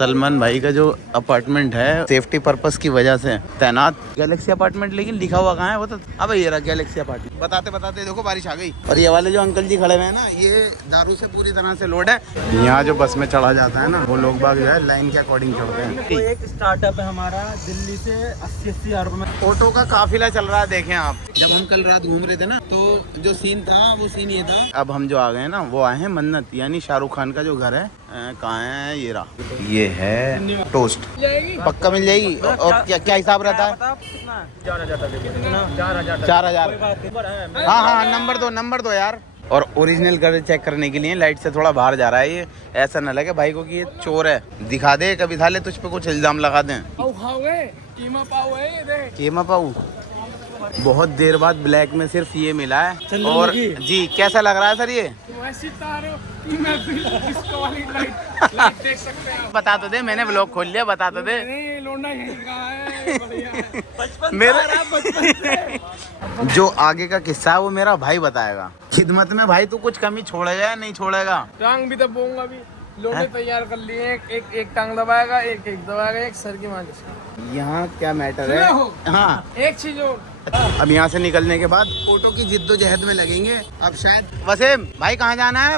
सलमान भाई का जो अपार्टमेंट है सेफ्टी पर्पस की वजह से तैनात गैलेक्सी अपार्टमेंट, लेकिन लिखा हुआ कहाँ है वो तो। अब ये रहा गैलेक्सी अपार्टमेंट। बताते बताते देखो बारिश आ गई। और ये वाले जो अंकल जी खड़े हुए हैं ना, ये दारू से पूरी तरह से लोड है। यहाँ जो बस में चढ़ा जाता है ना, वो लोग बाग जो है लाइन के अकॉर्डिंग चढ़ते हैं। तो एक स्टार्टअप है हमारा दिल्ली से 80-80 हज़ार रुपए में ऑटो का काफिला चल रहा है। देखें आप, जब हम कल रात घूम रहे थे ना, तो जो सीन था वो सीन ये था। अब हम जो आ गए ना, वो आए हैं मन्नत, यानी शाहरुख खान का जो घर है। कहाँ है ये रहा, ये है टोस्ट। पक्का मिल जाएगी। और क्या क्या हिसाब रहता है? 4,000। हाँ हाँ, नंबर दो यार। और ओरिजिनल घर चेक करने के लिए लाइट से थोड़ा बाहर जा रहा है ये, ऐसा न लगे भाई को कि ये चोर है। दिखा दे कभी थाले तुझ पे कुछ इल्जाम लगा दें। कीमा पाऊ बहुत देर बाद ब्लैक में सिर्फ ये मिला है। और जी कैसा लग रहा है सर ये? बता तो दे, मैंने व्लॉग खोल लिया, बता तो दे। मेरे जो आगे का किस्सा है वो मेरा भाई बताएगा। खिदमत में भाई तू कुछ कमी छोड़ेगा या नहीं छोड़ेगा? टांग भी दबाऊंगा अभी। लोटे तैयार कर लिए, एक टांग दबाएगा, एक दबाएगा, एक सर की मालिश। यहाँ क्या मैटर है? हाँ एक चीज और, अब यहाँ से निकलने के बाद ऑटो की जिद्दोजहद में लगेंगे। अब शायद वसीम भाई कहाँ जाना है?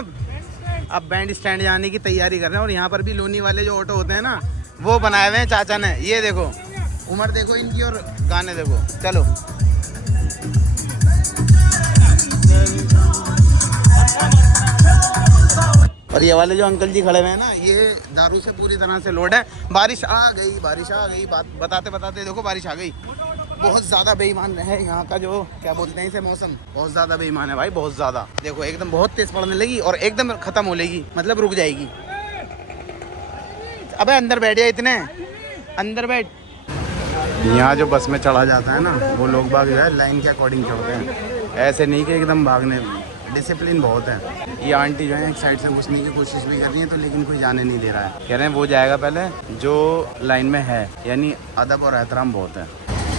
अब बैंड स्टैंड जाने की तैयारी कर रहे हैं। और यहाँ पर भी लोनी वाले जो ऑटो होते हैं ना, वो बनाए हुए हैं चाचा ने। ये देखो उम्र देखो इनकी और गाने देखो। चलो और ये वाले जो अंकल जी खड़े हुए हैं ना, ये दारू से पूरी तरह से लोड है। बारिश आ गई। बात बताते बताते देखो बारिश आ गई। बहुत ज़्यादा बेईमान है यहाँ का जो क्या बोलते हैं इसे, मौसम बहुत ज़्यादा बेईमान है भाई, बहुत ज़्यादा। देखो एकदम बहुत तेज़ पड़ने लगी और एकदम ख़त्म हो लेगी, मतलब रुक जाएगी। अबे अंदर बैठ जा, इतने अंदर बैठ। यहाँ जो बस में चढ़ा जाता है ना, वो लोग बाग जो है लाइन के अकॉर्डिंग चढ़ते हैं, ऐसे नहीं कि एकदम भागने। डिसिप्लिन बहुत है। ये आंटी जो है एक साइड से घुसने की कोशिश भी कर रही है, तो लेकिन कोई जाने नहीं दे रहा है। कह रहे हैं वो जाएगा पहले जो लाइन में है, यानी अदब और एहतराम बहुत है।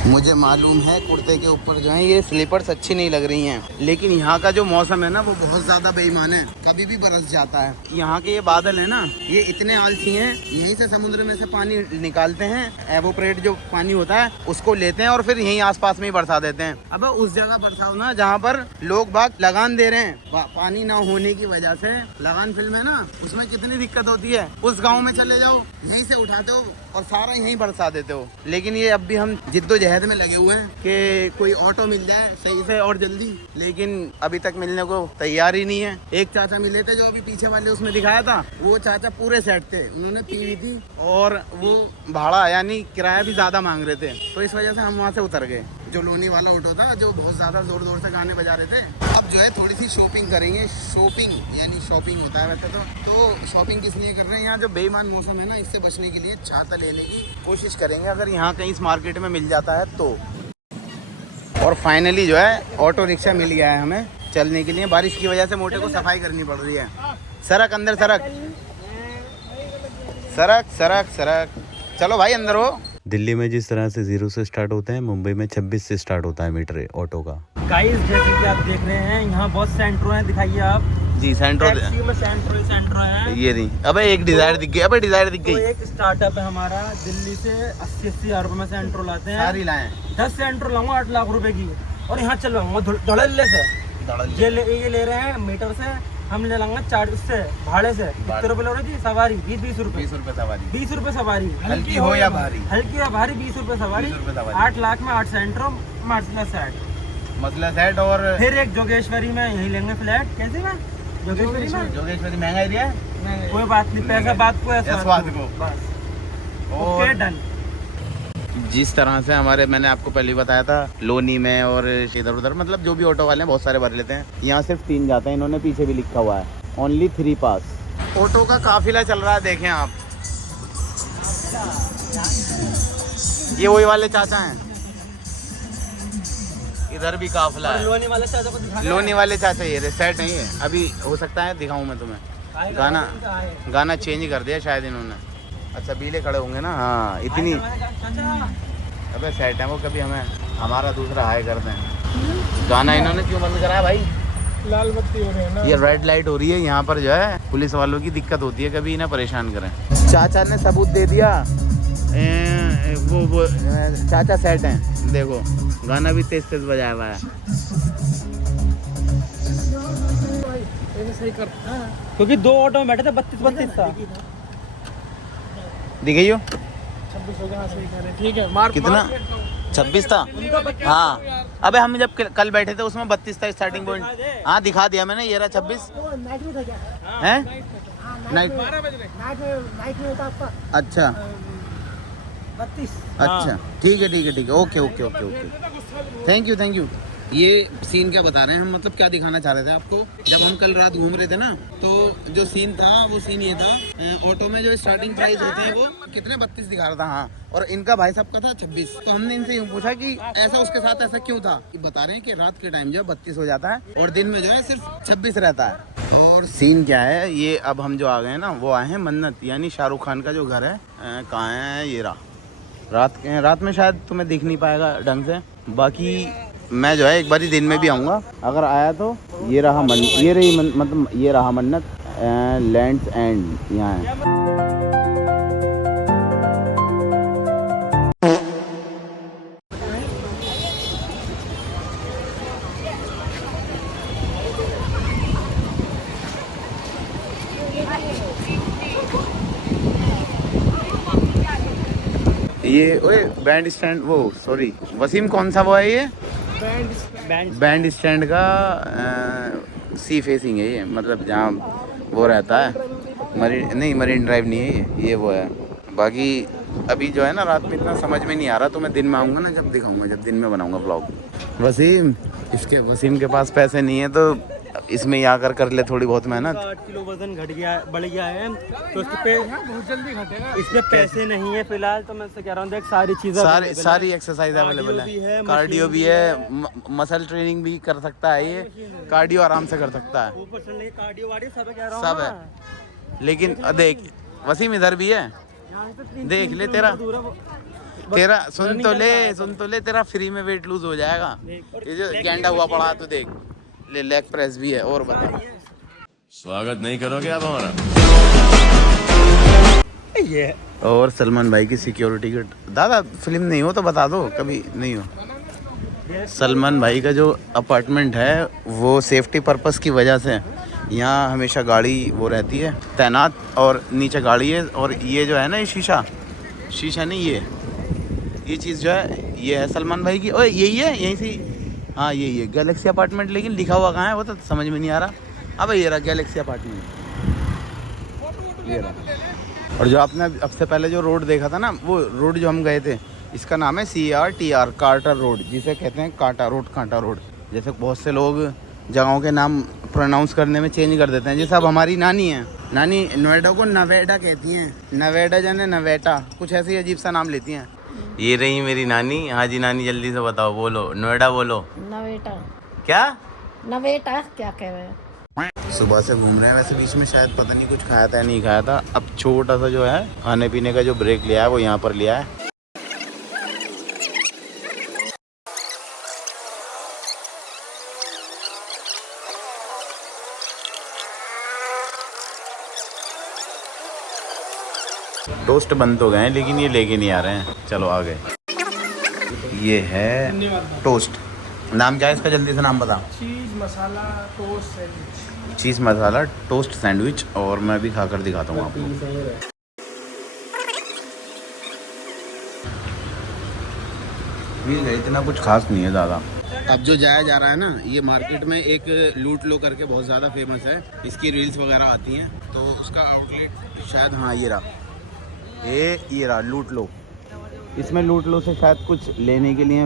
मुझे मालूम है कुर्ते के ऊपर जो है ये स्लीपर्स अच्छी नहीं लग रही हैं, लेकिन यहाँ का जो मौसम है ना, वो बहुत ज़्यादा बेईमान है, कभी भी बरस जाता है। यहाँ के ये बादल है ना, ये इतने आलसी हैं, यहीं से समुद्र में से पानी निकालते हैं, एवोपरेट जो पानी होता है उसको लेते हैं और फिर यहीं आसपास में ही बरसा देते हैं। अब उस जगह बरसाओ ना जहाँ पर लोग बाग लगान दे रहे हैं, पानी ना होने की वजह से। लगान फिल्म है ना, उसमें कितनी दिक्कत होती है। उस गाँव में चले जाओ, यहीं से उठाते हो और सारा यहीं बरसा देते हो। लेकिन ये अब भी हम जिद्दोजहद में लगे हुए हैं कि कोई ऑटो मिल जाए सही से और जल्दी, लेकिन अभी तक मिलने को तैयार ही नहीं है। एक चाचा मिले थे जो अभी पीछे वाले उसमें दिखाया था, वो चाचा पूरे सेट थे, उन्होंने पी हुई थी और वो भाड़ा यानी किराया भी ज्यादा मांग रहे थे, तो इस वजह से हम वहाँ से उतर गए। जो लोनी वाला ऑटो था जो बहुत ज्यादा जोर से गाने बजा रहे थे। अब जो है थोड़ी सी शॉपिंग करेंगे। शॉपिंग यानी शॉपिंग होता है वैसे तो शॉपिंग किस लिए कर रहे हैं? यहाँ जो बेईमान मौसम है ना, इससे बचने के लिए छाता लेने की कोशिश करेंगे, अगर यहाँ कहीं इस मार्केट में मिल जाता है तो। और फाइनली जो है ऑटो रिक्शा मिल गया है हमें चलने के लिए। बारिश की वजह से मोटे को सफाई करनी पड़ रही है। सड़क अंदर, सड़क। चलो भाई अंदर हो। दिल्ली में जिस तरह से 0 से स्टार्ट होते हैं, मुंबई में 26 से स्टार्ट होता है मीटर ऑटो का। गाइस जैसे कि आप देख रहे हैं, यहाँ बहुत सेंट्रो हैं, दिखाइए आप। जी सेंट्रो में सेंट्रो है। ये नहीं, अबे एक डिजायर दिख गई। तो एक स्टार्टअप है हमारा, दिल्ली से 80-80 हज़ार रुपए में सेंट्रो लाते हैं। सारी लाए 10 सेंट्रो लाऊंगा 8 लाख रुपए की, और यहाँ चलवाऊंगा धड़ल्ले से। ये ले रहे हैं मीटर से, हम ले लेंगे चार्ज से, भाड़े से। कितने रुपए ले रहे जी? सवारी 20 रुपए। 20 रुपए सवारी, हल्की हो या भारी? हल्की या भारी 20 रुपए सवारी। 8 लाख में 8 सेंट्रो, मसला सेट। और फिर एक जोगेश्वरी में यही लेंगे फ्लैट। कैसे में जोगेश्वरी महंगा एरिया है, कोई बात नहीं, पैसा बात को है, स्वाद को बस। Okay done. जिस तरह से हमारे, मैंने आपको पहले ही बताया था, लोनी में और इधर उधर, मतलब जो भी ऑटो वाले हैं बहुत सारे भर लेते हैं। यहाँ सिर्फ 3 जाते हैं, इन्होंने पीछे भी लिखा हुआ है ओनली 3 पास। ऑटो का काफिला चल रहा है, देखें आप। ये वही वाले चाचा हैं, इधर भी काफिला है। लोनी वाले चाचा को दिखा, लोनी वाले चाचा ये सेट नहीं है अभी, हो सकता है दिखाऊं मैं तुम्हें। गाना चेंज कर दिया शायद इन्होंने। अच्छा बीले खड़े होंगे ना, हाँ इतनी। अबे सेट है वो, कभी हमें हमारा दूसरा हाई कर दें। गाना इन्होंने क्यों बंद करा भाई? लाल बत्ती हो रही है ना। ये रेड लाइट हो रही है यहाँ पर, जो है पुलिस वालों की दिक्कत होती है, कभी इन्हें परेशान करें। चाचा ने सबूत दे दिया, वो चाचा सेट हैं, देखो गाना भी तेज तेज बजाया हुआ है। ऐसे सही करता है क्योंकि 2 ऑटो में बैठे थे, 32 था। दिखाइयो 26 हो गया, सही कह रहे हैं। ठीक है, मार कितना 26 था। हाँ अबे हम जब कल बैठे थे उसमें 32 था स्टार्टिंग पॉइंट। हाँ दिखा दिया मैंने, ये रहा 26 है। नाइट 12 बज रहे नाइट में होता आपका। अच्छा 32। अच्छा ठीक है ठीक है ठीक है, okay okay okay okay, thank you. ये सीन क्या बता रहे हैं हम, मतलब क्या दिखाना चाह रहे थे आपको। जब हम कल रात घूम रहे थे ना, तो जो सीन था वो सीन ये था, ऑटो में जो स्टार्टिंग प्राइस होती है वो कितने 32 दिखा रहा था। हाँ, और इनका भाई साहब का था 26। तो हमने इनसे यूँ पूछा कि ऐसा उसके साथ ऐसा क्यों था। कि बता रहे हैं कि रात के टाइम जो है 32 हो जाता है और दिन में जो है सिर्फ 26 रहता है। और सीन क्या है ये, अब हम जो आ गए ना वो आए हैं मन्नत, यानी शाहरुख खान का जो घर है। कहाँ है ये रहा। रात में शायद तुम्हें दिख नहीं पाएगा ढंग से, बाकी मैं जो है एक बारी दिन में भी आऊँगा अगर आया तो। ये रहा मतलब ये रहा मन्नत लैंड्स एंड, यहाँ है। ये ओए बैंड स्टैंड, वो सॉरी वसीम, कौन सा वो है ये बैंड स्टैंड का सी फेसिंग है ये, मतलब जहाँ वो रहता है मरीन ड्राइव नहीं है ये वो है। बाकी अभी जो है ना रात में इतना समझ में नहीं आ रहा, तो मैं दिन में आऊँगा ना, जब दिखाऊंगा, जब दिन में बनाऊंगा ब्लॉग। वसीम के पास पैसे नहीं है तो इसमें ही आकर कर ले थोड़ी बहुत मेहनत। 8 किलो वजन बढ़ गया है, तो इसके बहुत जल्दी घटेगा। इसमें पैसे नहीं है फिलहाल, तो मैं उससे कह रहा हूँ देख सारी चीजें सारी एक्सरसाइज अवेलेबल है, कार्डियो भी है, मसल ट्रेनिंग भी कर सकता है, ये कार्डियो आराम से कर सकता है, ऊपर चढ़ने की कार्डियो वार्डियो सब कह रहा हूँ सब है। लेकिन देख वसीम इधर भी है, देख ले तेरा सुन तो ले तेरा फ्री में वेट लूज हो जाएगा। ये जो गेंडा हुआ पड़ा तो देख ले, लेग प्रेस भी है। और बता, स्वागत नहीं करोगे आप हमारा? ये और सलमान भाई की सिक्योरिटी गार्ड। दादा फिल्म नहीं हो तो बता दो, कभी नहीं हो। सलमान भाई का जो अपार्टमेंट है वो सेफ्टी पर्पस की वजह से यहाँ हमेशा गाड़ी वो रहती है तैनात, और नीचे गाड़ी है। और ये जो है ना, ये शीशा नहीं, ये चीज़ जो है ये है सलमान भाई की। और यही है, यहीं से, हाँ यही है गैलेक्सी अपार्टमेंट। लेकिन लिखा हुआ कहाँ है वो तो समझ में नहीं आ रहा। अब ये रहा गैलेक्सी अपार्टमेंट, ये रहा। और जो आपने अब से पहले जो रोड देखा था ना, वो रोड जो हम गए थे, इसका नाम है CRTR कार्टर रोड, जिसे कहते हैं कांटा रोड। जैसे बहुत से लोग जगहों के नाम प्रोनाउंस करने में चेंज कर देते हैं। जैसे अब हमारी नानी है, नानी नोएडा को नवेडा कहती हैं, नवेडा जाने नवेटा, कुछ ऐसे ही अजीब सा नाम लेती हैं। ये रही मेरी नानी। हाँ जी नानी, जल्दी से बताओ, बोलो नोएडा बोलो। नवेटा क्या क्या कह रहे हैं? सुबह से घूम रहे हैं, वैसे बीच में शायद पता नहीं कुछ खाया था या नहीं खाया था। अब छोटा सा जो है खाने पीने का जो ब्रेक लिया है वो यहाँ पर लिया है। टोस्ट बंद हो गए हैं, लेकिन ये लेके नहीं आ रहे हैं। चलो आ गए। ये है टोस्ट। नाम क्या है इसका, जल्दी से नाम बता। चीज मसाला टोस्ट सैंडविच। चीज़ मसाला टोस्ट सैंडविच। और मैं भी खाकर दिखाता हूँ आपको। इतना कुछ खास नहीं है ज़्यादा। अब जो जाया जा रहा है ना, ये मार्केट में एक लूट लो करके बहुत ज़्यादा फेमस है, इसकी रील्स वगैरह आती हैं, तो उसका आउटलेट शायद, हाँ ये रहा लूट लो। इसमें लूट लो से शायद कुछ लेने के लिए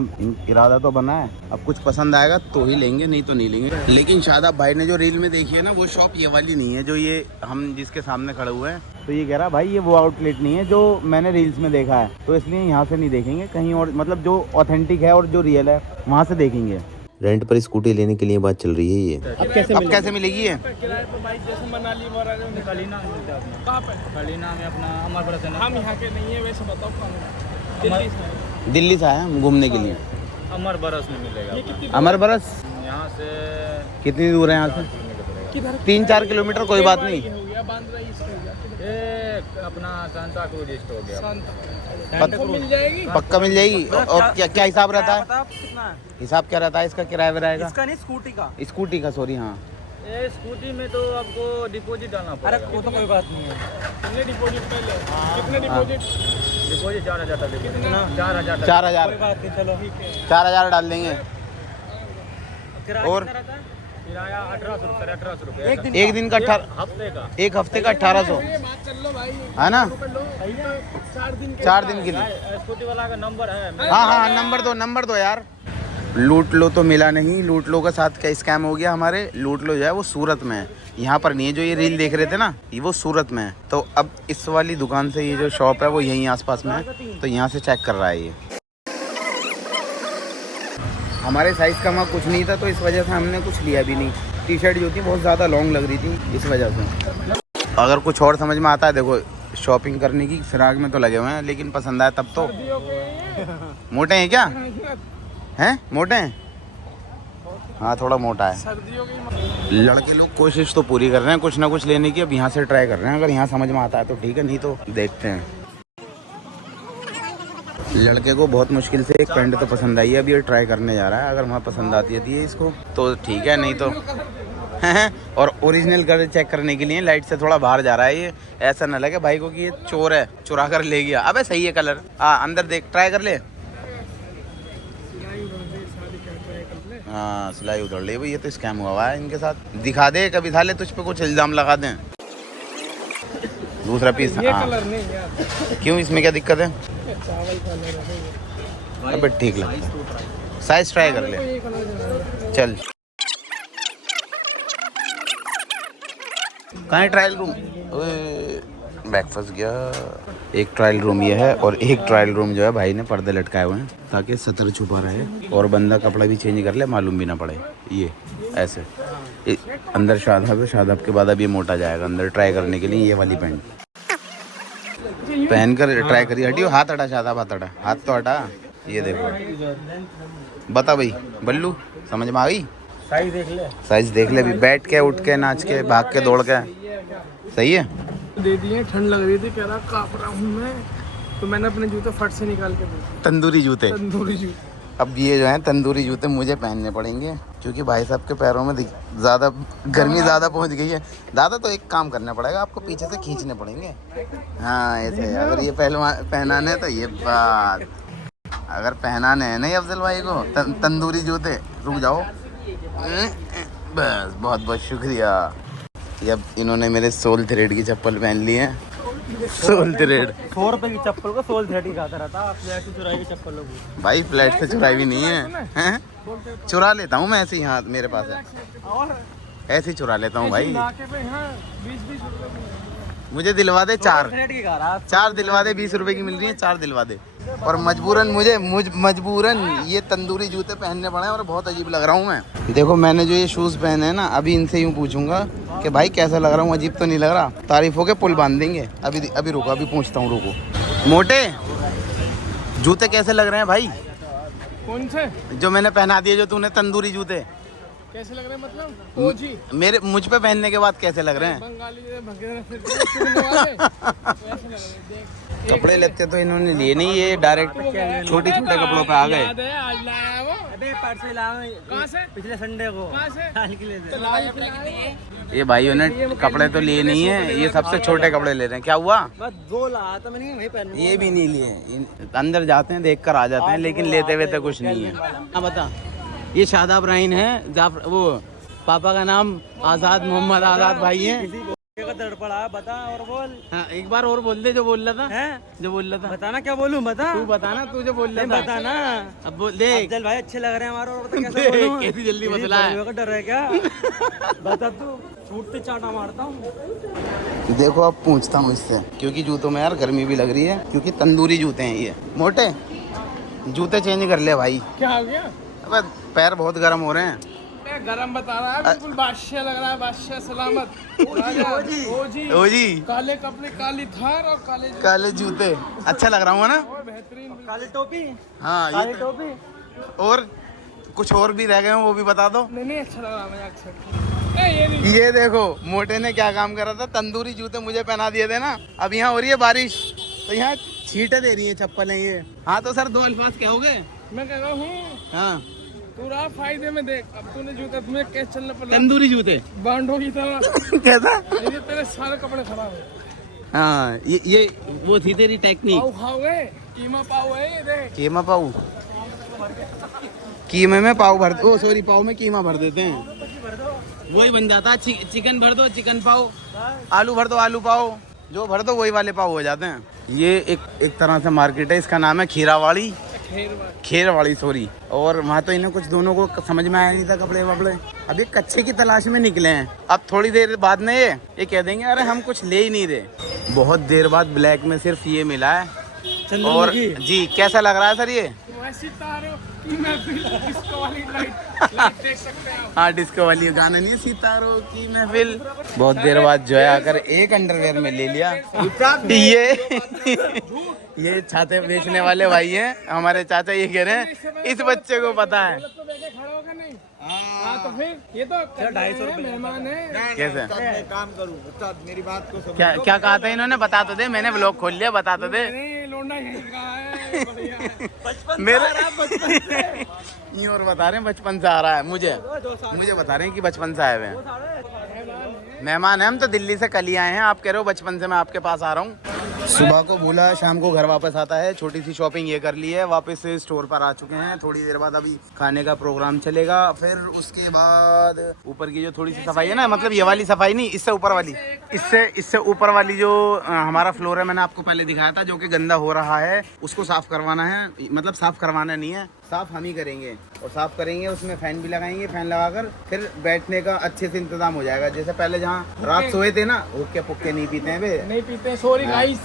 इरादा तो बना है। अब कुछ पसंद आएगा तो ही लेंगे, नहीं तो नहीं लेंगे। लेकिन शादाब भाई ने जो रील में देखी है ना, वो शॉप ये वाली नहीं है जो ये हम जिसके सामने खड़े हुए हैं। तो ये कह रहा भाई ये वो आउटलेट नहीं है जो मैंने रील्स में देखा है, तो इसलिए यहाँ से नहीं देखेंगे, कहीं और, मतलब जो ऑथेंटिक है और जो रियल है वहाँ से देखेंगे। रेंट पर स्कूटी लेने के लिए बात चल रही है ये। अब कैसे मिलेगी ये? किराए पर बाइक जैसे मनाली में कलीना मिलता है अपना। कहाँ पर? कलीना में अपना अमरबरस है ना। हम यहाँ के नहीं है, वैसे बताओ कहाँ? दिल्ली से आए हम घूमने के लिए। अमरबरस में मिलेगा। अमरबरस यहाँ से कितनी दूर है यहाँ से? 3-4 किलोमीटर, कोई बात नहीं। हो गया बांद्रा ईस्ट हो गया। ये अपना सांता क्रूज ईस्ट हो गया। आपको मिल जाएगी। पक्का मिल जाएगी। और क्या क्या हिसाब रहता है? कितना हिसाब क्या रहता है इसका? किराया रहेगा इसका? नहीं, स्कूटी का। स्कूटी का, सॉरी। हाँ, ये स्कूटी में तो आपको डिपॉजिट डालना पड़ेगा। अरे वो तो कोई बात नहीं है। कितने डिपॉजिट पहले? कितने डिपॉजिट? डिपॉजिट 4,000 तक। कितना? 4,000। 4,000। कोई बात नहीं, चलो 4,000 डाल देंगे। और किराया 1,800 रुपये। 1,800 रुपये एक दिन का हफ्ते का। एक हफ्ते का 1,800 ये बात कर लो भाई। है ना? 4 दिन 4 दिन के लिए। स्कूटी वाला का नंबर है। हाँ हाँ, नंबर दो यार। लूट लो तो मिला नहीं। लूट लो के साथ क्या स्कैम हो गया हमारे। लूट लो जो है वो सूरत में है, यहाँ पर नहीं है। जो ये रील देख रहे थे ना, ये वो सूरत में है। तो अब इस वाली दुकान से ये जो शॉप है वो यहीं आसपास में है, तो यहाँ से चेक कर रहा है ये। हमारे साइज़ का वहाँ कुछ नहीं था, तो इस वजह से हमने कुछ लिया भी नहीं। टी शर्ट जो थी बहुत ज़्यादा लॉन्ग लग रही थी, इस वजह से। अगर कुछ और समझ में आता है, देखो शॉपिंग करने की फिराक में तो लगे हुए हैं, लेकिन पसंद आया तब तो। मोटे हैं क्या? हैं मोटे हैं? हाँ, थोड़ा मोटा है। सर्दियों की लड़के लोग कोशिश तो पूरी कर रहे हैं कुछ ना कुछ लेने की। अब यहाँ से ट्राई कर रहे हैं, अगर यहाँ समझ में आता है तो ठीक है, नहीं तो देखते हैं। लड़के को बहुत मुश्किल से एक पैंट तो पसंद आई है, अब ये ट्राई करने जा रहा है। अगर वहाँ पसंद आती है इसको तो ठीक है, नहीं तो और ओरिजिनल कलर चेक करने के लिए लाइट से थोड़ा बाहर जा रहा है ये। ऐसा ना लगे भाई को कि ये चोर है, चुरा कर ले गया। अबे सही है कलर। अंदर देख, ट्राई कर ले। हाँ, सिलाई उधर ले भाई। ये तो स्कैम हुआ है इनके साथ। दिखा दे, कभी था ले तुझ पे कुछ इल्जाम लगा दें। दूसरा पीस। ये हाँ, कलर नहीं यार। क्यों, इसमें क्या दिक्कत है? चावल कलर है। अबे ठीक लग, साइज ट्राई कर ले। ये कलर चल, कहाँ है ट्रायल रूम? बैग फंस गया। एक ट्रायल रूम ये है, और एक ट्रायल रूम जो है भाई ने पर्दे लटकाए हुए हैं ताकि सतर छुपा रहे और बंदा कपड़ा भी चेंज कर ले, मालूम भी ना पड़े। ये ऐसे अंदर शादाब है, शादाब के बाद अब ये मोटा जाएगा अंदर ट्राई करने के लिए। ये वाली पैंट पहन कर ट्राई करिए। हटियो, हाथ हटा शादाब, हाथ हटा, हाथ तो हटा। ये देखो, बता भाई बल्लू, समझ में आ गई? साइज देख ले। साइज देख ले भी, बैठ के, उठ के, नाच के, भाग के, दौड़ के। सही है। दे दिए। ठंड लग रही थी, कह रहा कांप रहा हूँ मैं, तो मैंने अपने जूते फट से निकाल के दे। तंदूरी जूते। तंदूरी जूते। अब ये जो है तंदूरी जूते मुझे पहनने पड़ेंगे, क्योंकि भाई साहब के पैरों में ज़्यादा गर्मी ज़्यादा पहुंच गई है। दादा तो एक काम करना पड़ेगा, आपको पीछे से खींचने पड़ेंगे। हाँ ऐसे, अगर ये पहनाने तो ये बात, अगर पहनाने हैं नहीं अफजल भाई को तंदूरी जूते, रुक जाओ। बस, बहुत बहुत शुक्रिया। ये अब इन्होंने मेरे सोल थ्रेड की चप्पल पहन ली है। सोल थ्रेड 100 रुपए की चप्पल को सोल थ्रेड ही खाता रहता। आप फ्लैट से चुराई हुई चप्पल लोग। भाई फ्लैट से चुराई भी नहीं है, हैं? चुरा लेता हूँ मैं ऐसे ही, हाथ मेरे पास है, और ऐसे ही चुरा लेता हूँ भाई। नाके पे हाँ 20-20 रुपए। मुझे दिलवा दे 4 थ्रेड की खा रहा। 4 दिलवा दे, 20 रुपए की मिल रही है, 4 दिलवा दे। और मजबूरन मजबूरन ये तंदूरी जूते पहनने पड़े और बहुत अजीब लग रहा हूँ मैं। देखो मैंने जो ये शूज़ पहने हैं ना, अभी इनसे यूँ पूछूंगा कि भाई कैसा लग रहा हूँ, अजीब तो नहीं लग रहा? तारीफ हो के पुल बांध देंगे। अभी रुको, अभी पूछता हूँ, रुको। मोटे जूते कैसे लग रहे हैं भाई? कौन से? जो मैंने पहना दिए, जो तूने तंदूरी जूते, कैसे लग रहे हैं मतलब? ओजी मुझ पे पहनने के बाद कैसे लग रहे हैं? बंगाली भगेरह फिर चुनने वाले वैसे लग रहे हैं। देख कपड़े लेते तो इन्होंने लिए नहीं, ये डायरेक्ट छोटे छोटे कपड़ों पे आ गए। याद है आज लाया वो। अबे परसों लाया। कहाँ से? पिछले संडे को। कहाँ से? हाल के लिए तो लाल खिलाए। ये भाइयों ने कपड़े तो लिए नहीं है, ये सबसे छोटे कपड़े ले रहे हैं। क्या हुआ? बस 2 लाया था मैंने, वही पहन। ये भी नहीं लिए, अंदर जाते हैं देख कर आ जाते हैं, लेकिन लेते हुए तो कुछ नहीं है। हाँ बता, ये शादाब राइन है, वो पापा का नाम आज़ाद, मोहम्मद आज़ाद भाई हैं। दड़पड़ा बता और बोल। हाँ, एक बार और बोल दे जो बोल रहा था। हैं? जो बोल रहा था बताना, क्या बोलूं? बता। तू बताना, तू जो बोल रहा था बताना। अब बोल दे। अफजल भाई अच्छे लग रहे हैं हमारे, और बता कैसे बोलूं? कैसी जल्दी मसला है। का डर है क्या? बता तू, छूटते चाटा मारता हूँ। देखो अब पूछता हूँ इससे, क्योंकि जूतों में यार गर्मी भी लग रही है, क्योंकि तंदूरी जूते हैं ये। मोटे जूते चेंज कर ले भाई। क्या हो गया? अब पैर बहुत गर्म हो रहे हैं। गरम बता रहा है, बिल्कुल बादशाह लग रहा है, बादशाह सलामत। ओजी ओजी काले कपड़े, काली थार और काले जूते, अच्छा लग रहा हूँ ना? बेहतरीन। काली टोपी। हाँ काली टोपी। और कुछ और भी रह गए हो वो भी बता दो। नहीं अच्छा लगा मुझे अच्छा। ये नहीं ये देखो मोटे ने क्या काम करा था, तंदूरी जूते मुझे पहना दिए थे ना। अब यहाँ हो रही है बारिश तो यहाँ छींटे दे रही है चप्पलें ये। हाँ तो सर 2 अल्फाज क्या हो गए? मैं कह रहा हूँ हाँ तू रहा फायदे में। देख अब तूने जूता तुम्हें कैसे चलना पड़ा, तंदूरी जूते बांडो की तरह। कैसा? ये तेरे सारे कपड़े खराब है। हाँ ये वो थी तेरी टेक्निक। पाव खाओगे? कीमा पाव है ये देख। कीमा पाव, कीमे में पाव भर, ओ सॉरी पाव में कीमा भर देते हैं, वही बन जाता है। चिकन भर दो चिकन पाव, आलू भर दो आलू पाव, जो भर दो वही वाले पाव हो जाते हैं। ये एक तरह से मार्केट है, इसका नाम है खीरावाड़ी, खेरवाड़ी सॉरी। और वहाँ तो इन्हें कुछ दोनों को समझ में आया नहीं था कपड़े वपड़े। अभी कच्चे की तलाश में निकले हैं। अब थोड़ी देर बाद में ये कह देंगे अरे हम कुछ ले ही नहीं रहे। बहुत देर बाद ब्लैक में सिर्फ ये मिला है। और जी कैसा लग रहा है सर ये? देख सकते हैं हाँ डिस्को वाली गाना नहीं है, सितारों की महफिल। बहुत देर बाद जो है आकर एक अंडरवेयर में ले लिया। ये छाते बेचने वाले भाई हैं हमारे चाचा। ये कह रहे हैं इस बच्चे को पता है। हाँ तो फिर ये तो 250 मेहमान है। कैसे काम करूँ मेरी बात को क्या कहा था इन्होंने? बता तो दे, मैंने ब्लॉग खोल लिया, बता तो दे। लोंडा यहीं का है, बढ़िया है। मेरे ये और बता रहे हैं बचपन से आ रहा है। मुझे बता रहे हैं कि बचपन से आए हुए हैं। मेहमान है हम तो दिल्ली से कल ही आए हैं। आप कह रहे हो बचपन से मैं आपके पास आ रहा हूँ। सुबह को भूला शाम को घर वापस आता है। छोटी सी शॉपिंग ये कर ली है, वापस से स्टोर पर आ चुके हैं। थोड़ी देर बाद अभी खाने का प्रोग्राम चलेगा। फिर उसके बाद ऊपर की जो थोड़ी सी सफाई है ना, मतलब ये वाली सफाई नहीं, इससे ऊपर वाली, इससे ऊपर वाली जो हमारा फ्लोर है, मैंने आपको पहले दिखाया था, जो कि गंदा हो रहा है, उसको साफ करवाना है। मतलब साफ करवाना नहीं है, साफ हम ही करेंगे। और साफ करेंगे उसमें फैन भी लगाएंगे। फैन लगाकर फिर बैठने का अच्छे से इंतजाम हो जाएगा। जैसे पहले जहाँ रात सोए थे ना, हुक्के पुक्के नहीं पीते हैं बे, नहीं पीते। सॉरी गाइस,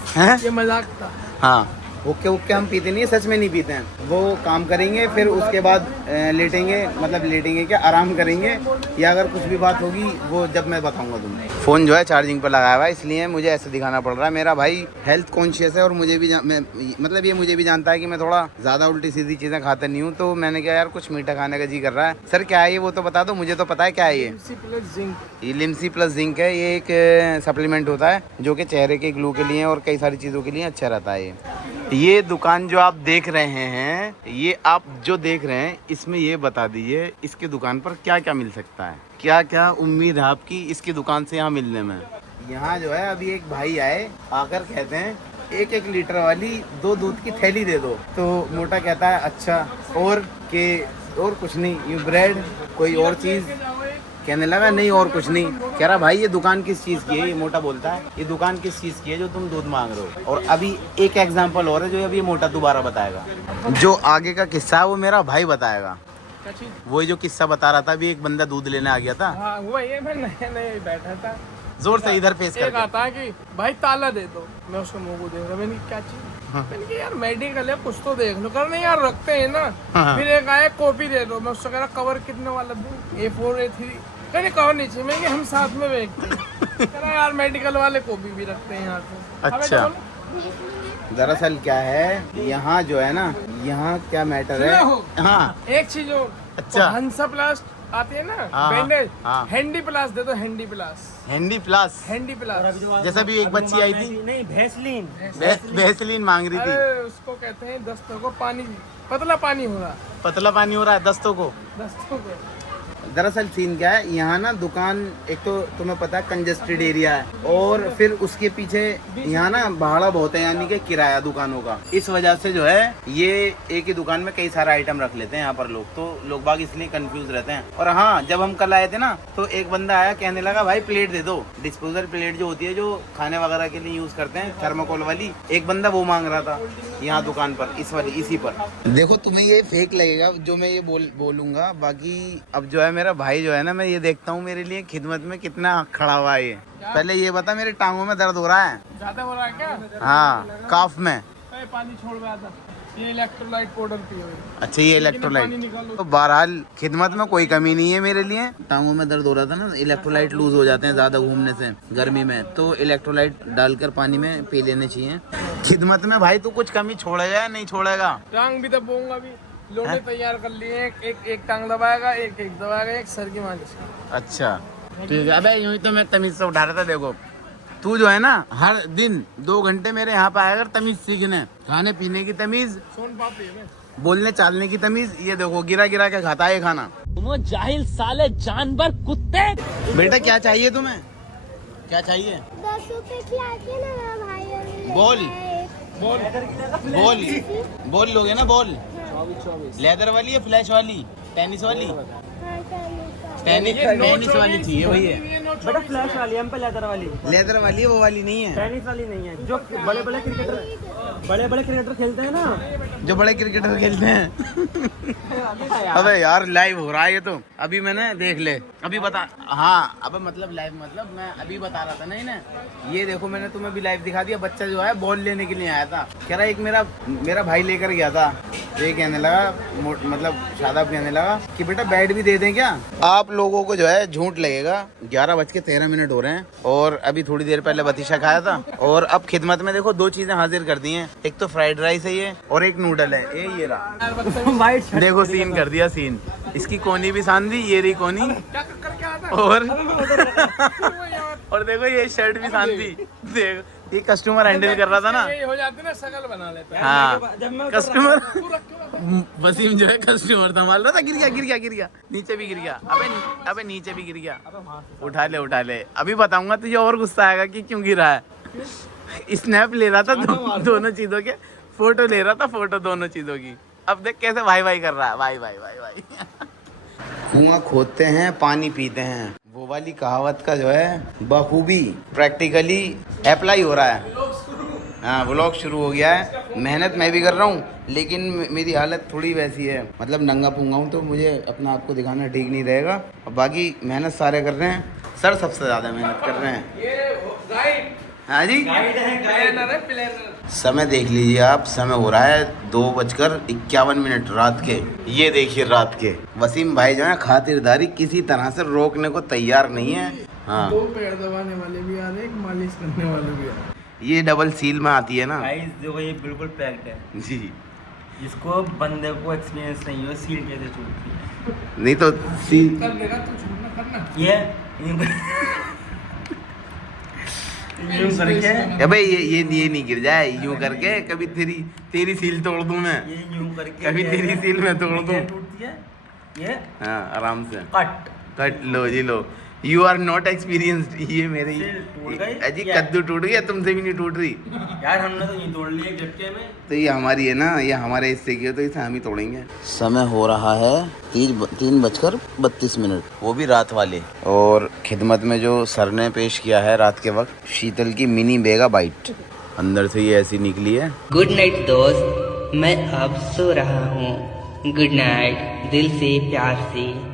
ये मजाक था। हाँ हुक्के हम पीते नहीं है, सच में नहीं पीते हैं। वो काम करेंगे फिर उसके बाद लेटेंगे, मतलब लेटेंगे क्या, आराम करेंगे। या अगर कुछ भी बात होगी वो जब मैं बताऊंगा तुम्हें। फ़ोन जो है चार्जिंग पर लगाया हुआ है, इसलिए मुझे ऐसे दिखाना पड़ रहा है। मेरा भाई हेल्थ कॉन्शियस है और मुझे भी मतलब ये मुझे भी जानता है कि मैं थोड़ा ज़्यादा उल्टी सीधी चीज़ें खाता नहीं हूँ। तो मैंने कहा यार कुछ मीठा खाने का जी कर रहा है। सर क्या है ये, वो तो बता दो, मुझे तो पता है क्या है ये लिम्सी प्लस जिंक है। ये एक सप्लीमेंट होता है जो कि चेहरे के ग्लो के लिए और कई सारी चीज़ों के लिए अच्छा रहता है। ये दुकान जो आप देख रहे हैं, ये आप जो देख रहे हैं, इसमें ये बता दीजिए इसकी दुकान पर क्या क्या मिल सकता है, क्या क्या उम्मीद है आपकी इसकी दुकान से यहाँ मिलने में। यहाँ जो है अभी एक भाई आए, आकर कहते हैं 1-1 लीटर वाली 2 दूध की थैली दे दो। तो मोटा कहता है अच्छा, और कुछ नहीं, ये ब्रेड कोई और चीज़। कहने लगा नहीं और कुछ नहीं। कह रहा भाई ये दुकान किस चीज़ की है? ये मोटा बोलता है ये दुकान किस चीज़ की है जो तुम दूध मांग रहे हो। और अभी एक एग्जांपल और है जो अभी मोटा दोबारा बताएगा। जो आगे का किस्सा है वो मेरा भाई बताएगा। वही जो किस्सा बता रहा था, अभी एक बंदा दूध लेने आ गया था। हाँ वो ये मैं नया बैठा था, जोर से इधर फेस करके आता है कि भाई ताला दे दो। मैं उसको मुंह को देख रहा, मैंने क्या चीज, मैंने कहा यार मेडिकल है कुछ तो देख लो। कर नहीं यार रखते हैं ना। फिर एक आया कॉपी दे दो। मैं उसको कह रहा कवर कितने वाला दूं? A4 A3। कहने कवर नहीं चाहिए। मैं हम साथ में बेचते हैं। कह रहा यार मेडिकल वाले कॉपी भी रखते हैं यहाँ पे। अच्छा दरअसल क्या है यहाँ जो है ना, यहाँ क्या मैटर है। हाँ एक चीज और, अच्छा हंसा प्लास्ट आती है ना, बैंडेज, हैंडी प्लास दे दो। हैंडी प्लास जैसा भी एक बच्ची आई थी, नहीं वैसलीन मांग रही थी। उसको कहते हैं दस्तों को पानी, पतला पानी हो रहा है दस्तों को। दरअसल सीन क्या है यहाँ ना, दुकान एक तो तुम्हें पता है कंजेस्टेड एरिया है, और फिर उसके पीछे यहाँ ना भाड़ा बहुत है, यानी कि किराया दुकानों का। इस वजह से जो है ये एक ही दुकान में कई सारे आइटम रख लेते हैं यहाँ पर लोग, तो लोग बाग इसलिए कंफ्यूज रहते हैं। और हाँ जब हम कल आए थे ना, तो एक बंदा आया कहने लगा भाई प्लेट दे दो, डिस्पोजल प्लेट जो होती है जो खाने वगैरह के लिए यूज करते हैं, थर्माकोल वाली। एक बंदा वो मांग रहा था यहाँ दुकान पर, इसी पर। देखो तुम्हें ये फेक लगेगा जो मैं ये बोलूंगा, बाकी अब जो है मेरा भाई जो है ना, मैं ये देखता हूँ मेरे लिए खिदमत में कितना खड़ा हुआ है ये। पहले ये बता, मेरे टांगों में दर्द हो रहा है। ज्यादा हो रहा है क्या? हाँ काफ में। पानी छोड़ रहा था, ये इलेक्ट्रोलाइट पाउडर पियो। अच्छा ये इलेक्ट्रोलाइट। तो बहरहाल खिदमत में कोई कमी नहीं है मेरे लिए। टांगों में दर्द हो रहा था ना, इलेक्ट्रोलाइट लूज हो जाते हैं ज्यादा घूमने से गर्मी में, तो इलेक्ट्रोलाइट डालकर पानी में पी लेने चाहिए। खिदमत में भाई तू कुछ कमी छोड़ेगा या नहीं छोड़ेगा? टांग भी दबाऊंगा भी, लोटे तैयार कर लिए, एक टांग दबाएगा, एक दबाएगा, एक सर की मालिश। अच्छा ठीक है। अबे यूं ही तो मैं तमीज से उठा रहा था। देखो तू जो है ना हर दिन 2 घंटे मेरे यहाँ पे आएगा तमीज सीखने, खाने पीने की तमीज, सोन पापड़ी है बोलने चालने की तमीज। ये देखो गिरा गिरा के खाता है ये खाना। तुम जाहिल साले जानवर कुत्ते। बेटा क्या चाहिए तुम्हें, क्या चाहिए? 10 रुपए की आती है ना भाई। बोल बोल बोल लोगे ना बॉल? लेदर वाली या फ्लैश वाली, टेनिस वाली? टेनिस वाली चाहिए भैया। बेटा फ्लैश वाली, हम पे लेदर वाली। लेदर वाली है, वो वाली नहीं है। टेनिस वाली नहीं है, जो बड़े बड़े क्रिकेटर खेलते हैं ना, जो बड़े क्रिकेटर खेलते हैं। अबे यार लाइव हो रहा है ये तो, अभी मैंने देख ले अभी बता। हाँ अब मतलब लाइव मतलब मैं अभी बता रहा था नहीं ना। ये देखो मैंने तुम्हें भी लाइव दिखा दिया। बच्चा जो है बॉल लेने के लिए आया था, कह रहा एक मेरा भाई लेकर गया था। ये कहने लगा मतलब शादाब कहने लगा कि बेटा बैट भी दे दें क्या। आप लोगों को जो है झूठ लगेगा, 11:13 हो रहे हैं और अभी थोड़ी देर पहले बतीशा खाया था और अब खिदमत में देखो 2 चीजें हाजिर कर दी हैं। एक तो फ्राइड राइस है ये और एक नूडल है ये रहा। वाइट देखो सीन कर दिया सीन, इसकी कोनी भी सान दी, ये रही कोनी और देखो ये शर्ट भी सान दी। देख ये कस्टमर हैंडल कर रहा था ना, ये हो जाती ना शकल बना लेता है। हाँ कस्टमर वसीम जो है कस्टमर संभाल रहा था, गिर गया नीचे भी गिर गया। अबे नीचे भी गिर गया। उठा ले अभी बताऊंगा तुझे और गुस्सा आएगा कि क्यों गिरा है। स्नैप ले रहा था दोनों चीजों के, फोटो ले रहा था, फोटो दोनों चीजों की। अब देख कैसे भाई कर रहा है, भाई। कुआं खोदते हैं पानी पीते हैं, वो वाली कहावत का जो है बखूबी प्रैक्टिकली अप्लाई हो रहा है। हाँ व्लॉग शुरू हो गया है। मेहनत मैं भी कर रहा हूँ लेकिन मेरी हालत थोड़ी वैसी है, मतलब नंगा पुंगा हूँ तो मुझे अपना आपको दिखाना ठीक नहीं रहेगा। और बाकी मेहनत सारे कर रहे हैं, सर सबसे ज़्यादा मेहनत कर रहे हैं। हाँ जी समय देख लीजिए आप, समय हो रहा है 2:51 रात के। ये देखिए रात के वसीम भाई जो है खातिरदारी किसी तरह से रोकने को तैयार नहीं है। हाँ 2 पैर दबाने वाले भी आ रहे, एक मालिश करने वाले भी आ रहे। ये डबल सील में आती है ना गाइस देखो ये बिल्कुल पैक्ड है जी। जिसको बंदे को एक्सपीरियंस नहीं हो सील कैसे छूटती है। नहीं तो सील कर देगा तू, छोड़ना करना। ये यूं करके भाई ये नहीं गिर जाए यूं करके, कभी तेरी सील तोड़ दूं मैं, ये यूं करके कभी तेरी सील में तोड़ दूं। टूटती है ये। हाँ आराम से कट लो जी लो। You are not experienced. ये मेरी सील टूट गई। अजी कद्दू टूट गया, तुमसे भी नहीं टूट रही। यार हमने तो नहीं तोड़ लिया एक झटके में। तो ये हमारी है ना, ये हमारे हिस्से की है तो इसे हम ही तोड़ेंगे। समय हो रहा है 3:32, वो भी रात वाले। और खिदमत में जो सर ने पेश किया है रात के वक्त, शीतल की मिनी बेगा बाइट अंदर से ये ऐसी निकली है। गुड नाइट दोस्त, मैं अब सो रहा हूँ। गुड नाइट, दिल से प्यार से।